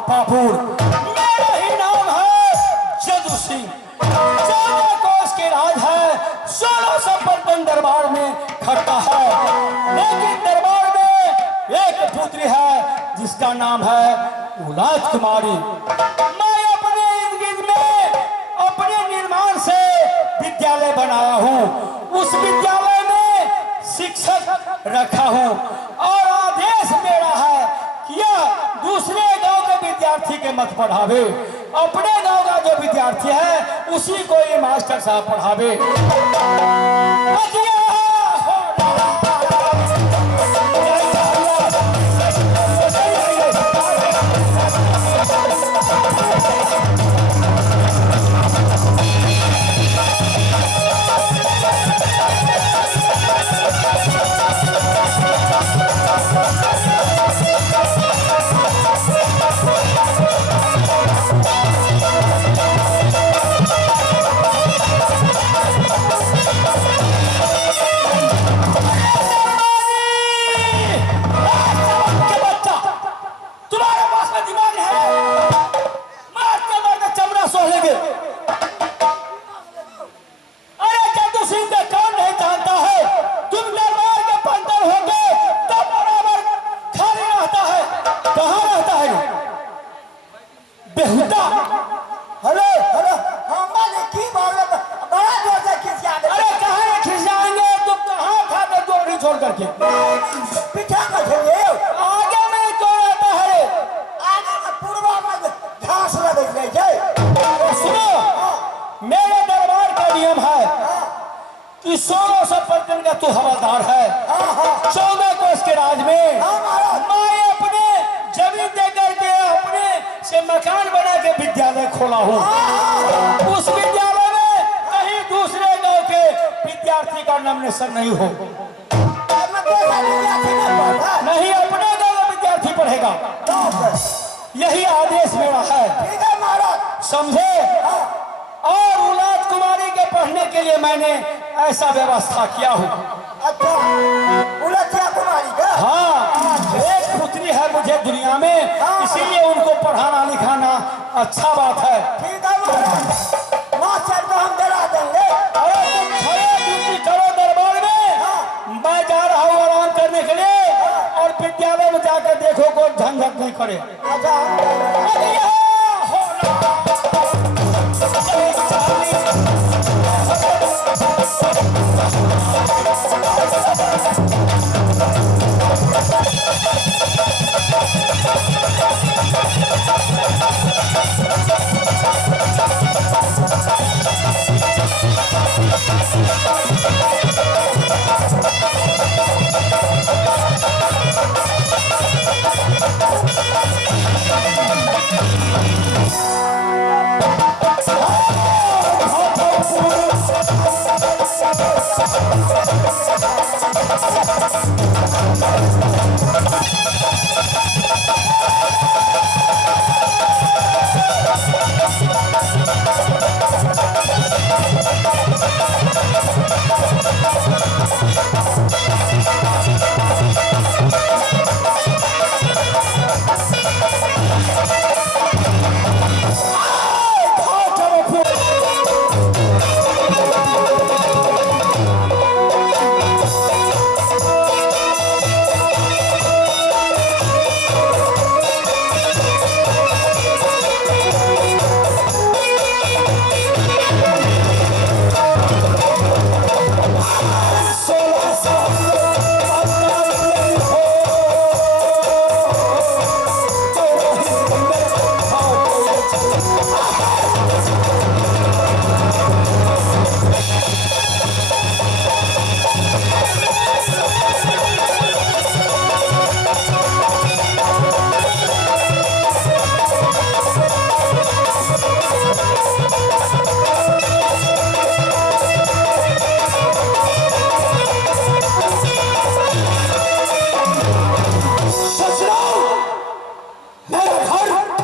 पापुर, मेरा ही नाम है जदू सिंह। 14 कोस के राज है, 1655 दरबार में खड़ता है। लेकिन दरबार में एक पुत्री है जिसका नाम है उलाद कुमारी। मैं अपने इर्द गिर्द में अपने निर्माण से विद्यालय बनाया हूँ, उस विद्यालय में शिक्षक रखा हूँ और आदेश मेरा है कि यह दूसरे गांव के विद्यार्थी के मत पढ़ावे, अपने गांव का जो विद्यार्थी है उसी को ये मास्टर साहब पढ़ावे। कि 1655 का तू हवलदार है, 14 कोस के राज में मैं अपने जमीन दे करके अपने से मकान बना के विद्यालय खोला हूँ। उस विद्यालय में कहीं दूसरे गांव के विद्यार्थी का नाम निशान नहीं हो। विद्यार्थी नहीं पढ़ता। नहीं, अपने गाँव में विद्यार्थी पढ़ेगा। यही आदेश मेरा है, ठीक है महाराज। समझे। और उलाद कुमारी के पढ़ने के लिए मैंने ऐसा व्यवस्था किया हूँ। अच्छा, उलझिया कुमारी का। हाँ, एक पुत्री है मुझे दुनिया में, इसीलिए उनको पढ़ाना लिखाना अच्छा बात है। ठीक है महाराज, मास्टर को हम डरा देंगे। अरे तुम खड़े ड्यूटी करो दरबार में, मैं जा रहा हूँ आराम करने के लिए। और विद्यालय में जाकर देखो कोई झंझट नहीं करे। अच्छा, अरे यहाँ होना।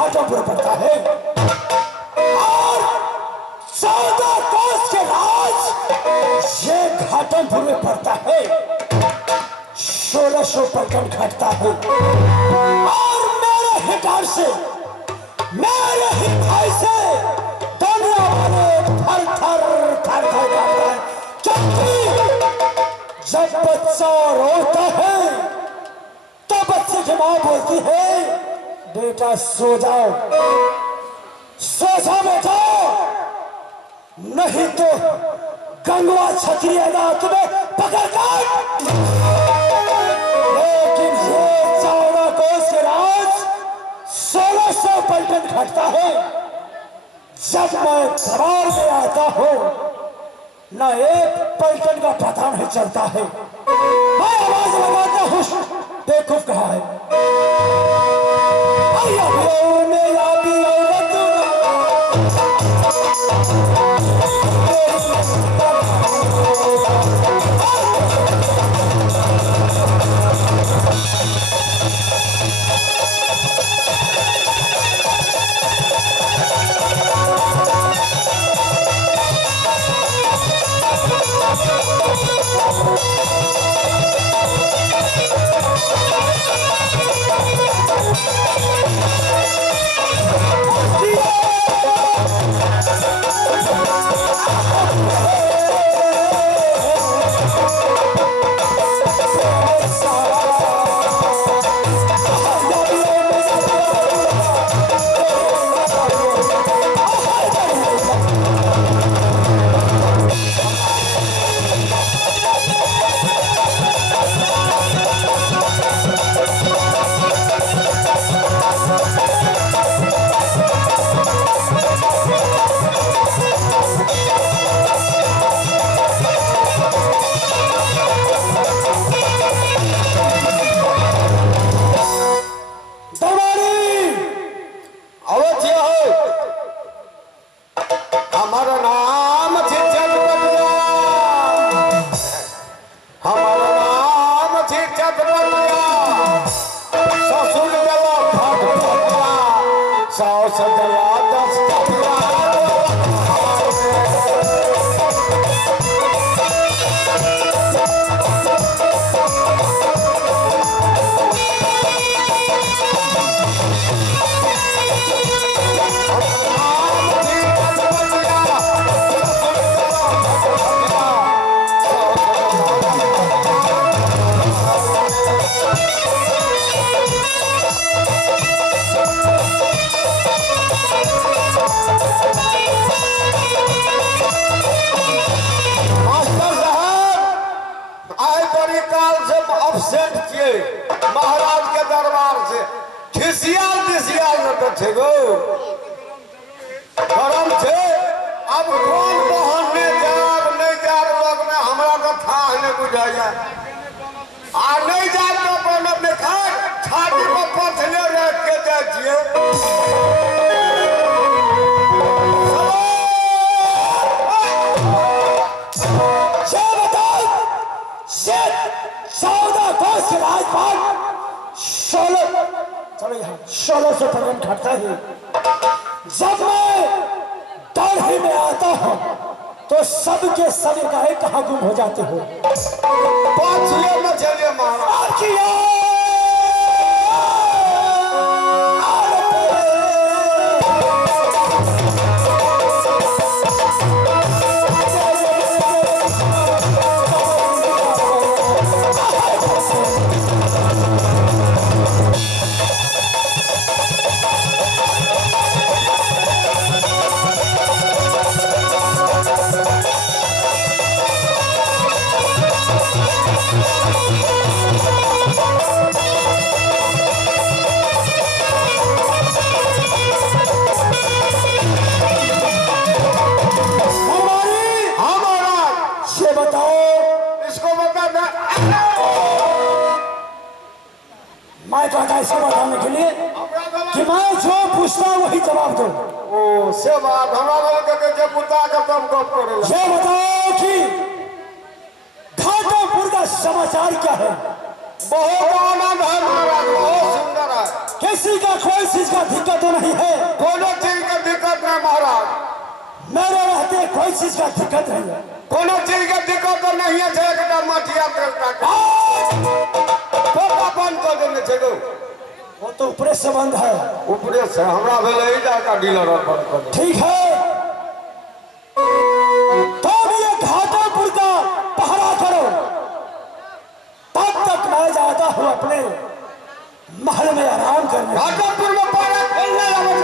घाटमपुर पड़ता है और 14 कोस के राज ये घाटमपुर में पड़ता है। 1600 प्रखंड घटता है और मेरे हिटार से, मेरे हिटाई से दुनिया वाले थर थर थर थर काटता है। क्योंकि जब बच्चा रोता है तो बच्चे की माँ बोलती है बेटा सो जाओ, सो जाओ बेटा, नहीं तो गंगवा क्षत्रिय तुम्हें पकड़ कर। लेकिन ये 14 कोस के राज 1600 पलटन घटता है। जब मैं दरबार में आता हूँ न एक पलटन का पता नहीं चलता है। मैं आवाज लगाता हूँ, बेवकूफ कहा है। बड़ी काल से अपसेंट किए महाराज के दरबार से खिसियाल न बैठे गो गरम थे। अब कौन बहने जाब नहीं जाब लोग में हमरा तो था नहीं बुझाया आ नहीं जाब तो अपन अपने खाए छाती पर पथले रख के जाइए। राजपाल 1655 घटता है। जब मैं दाढ़ी में आता हूँ तो सबके सब गाय कहाँ गुम हो जाते हो। पाछिए में चलिए महाराज इसको बताने के लिए कि मैं जो पूछता वही जवाब दो। ओ से बात हमारा के जब बुता का तब गप करेला। ये बताओ कि घाटोपुर का समाचार क्या है। बहुत आनंद है महाराज बहुत सुंदर है। किसी का कोई चीज का दिक्कत तो नहीं है। कोनो चीज का दिक्कत नहीं महाराज मेरे रहते कोई चीज का दिक्कत नहीं है। कोनो चीज का दिक्कत तो नहीं है। एकटा मटिया बंद कर देने छे वो तो ऊपरे से बंद है। ऊपरे से हमरा भेले ही जाका डीलर बंद कर। ठीक है तो ये घाटापुर का पहरा करो तब तक मैं जाता हूँ अपने महल में आराम करने। घाटापुर में पहरा खेलने लगा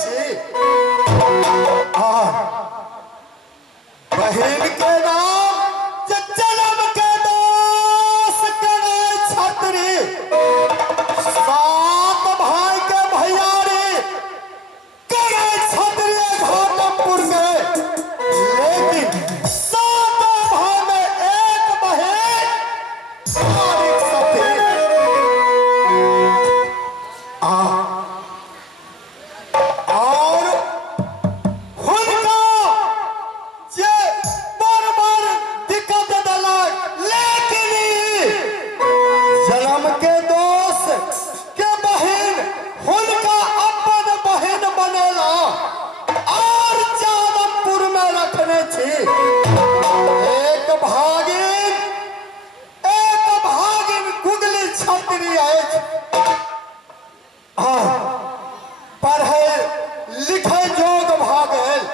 छी बहिन के नाम जन्म के दोष करे छतरी सात भाई के भैयारी करे छतरी घाटमपुर में लेकिन सातों भाई में एक बहन सारी सती और हुनका जे बार-बार दिक्कत देलक लेकिन जन्म के दोष के बहन हुनका अपन बहन बनेला और जादवपुर में रखने छी एक भागिन गुगली छतरी अछि पढ़े लिखे जोग भ गेल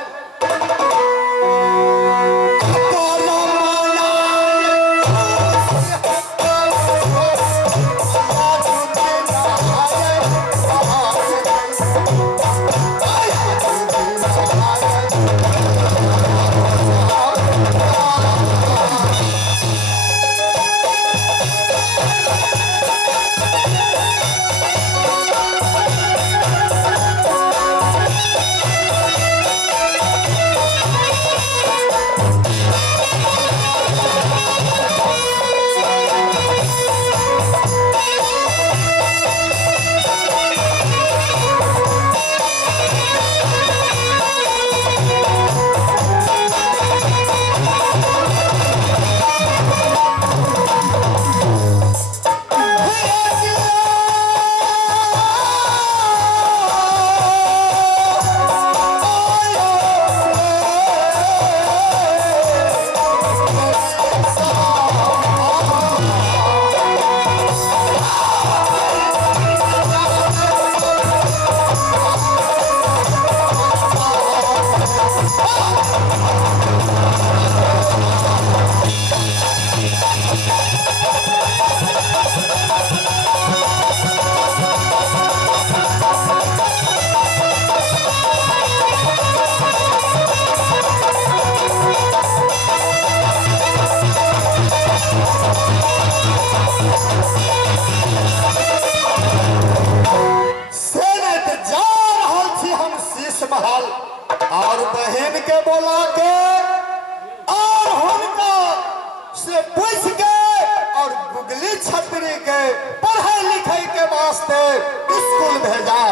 और बहन के बोला के और हुनका से पूछ के और गुगली छतरी के पढ़ाई लिखाई के वास्ते स्कूल भेजा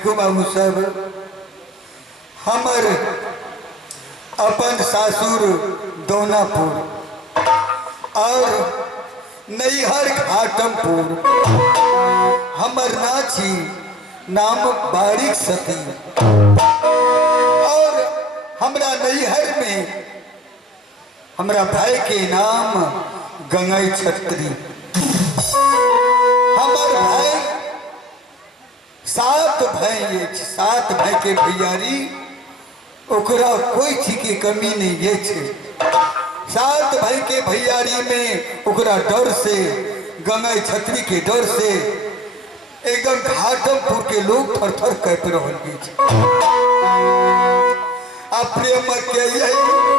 देखो बाबू साहब, हमर अपन सासुर दोनापुर और नैहर घाटमपुर, हमर नाची नाम बारिक सती और हमरा नैहर में हमरा भाई के नाम गंगाई छत्री। हमर भाई 7 भाई, 7 भाई के भैयारी, ओकरा कोई चीज की कमी नहीं है छे। 7 भाई के भैयारी में ओकरा डर से, गंगाई छत्री के डर से एकदम घाटमपुर के लोग थर थर काँप रहे छे। आ प्रेम के यही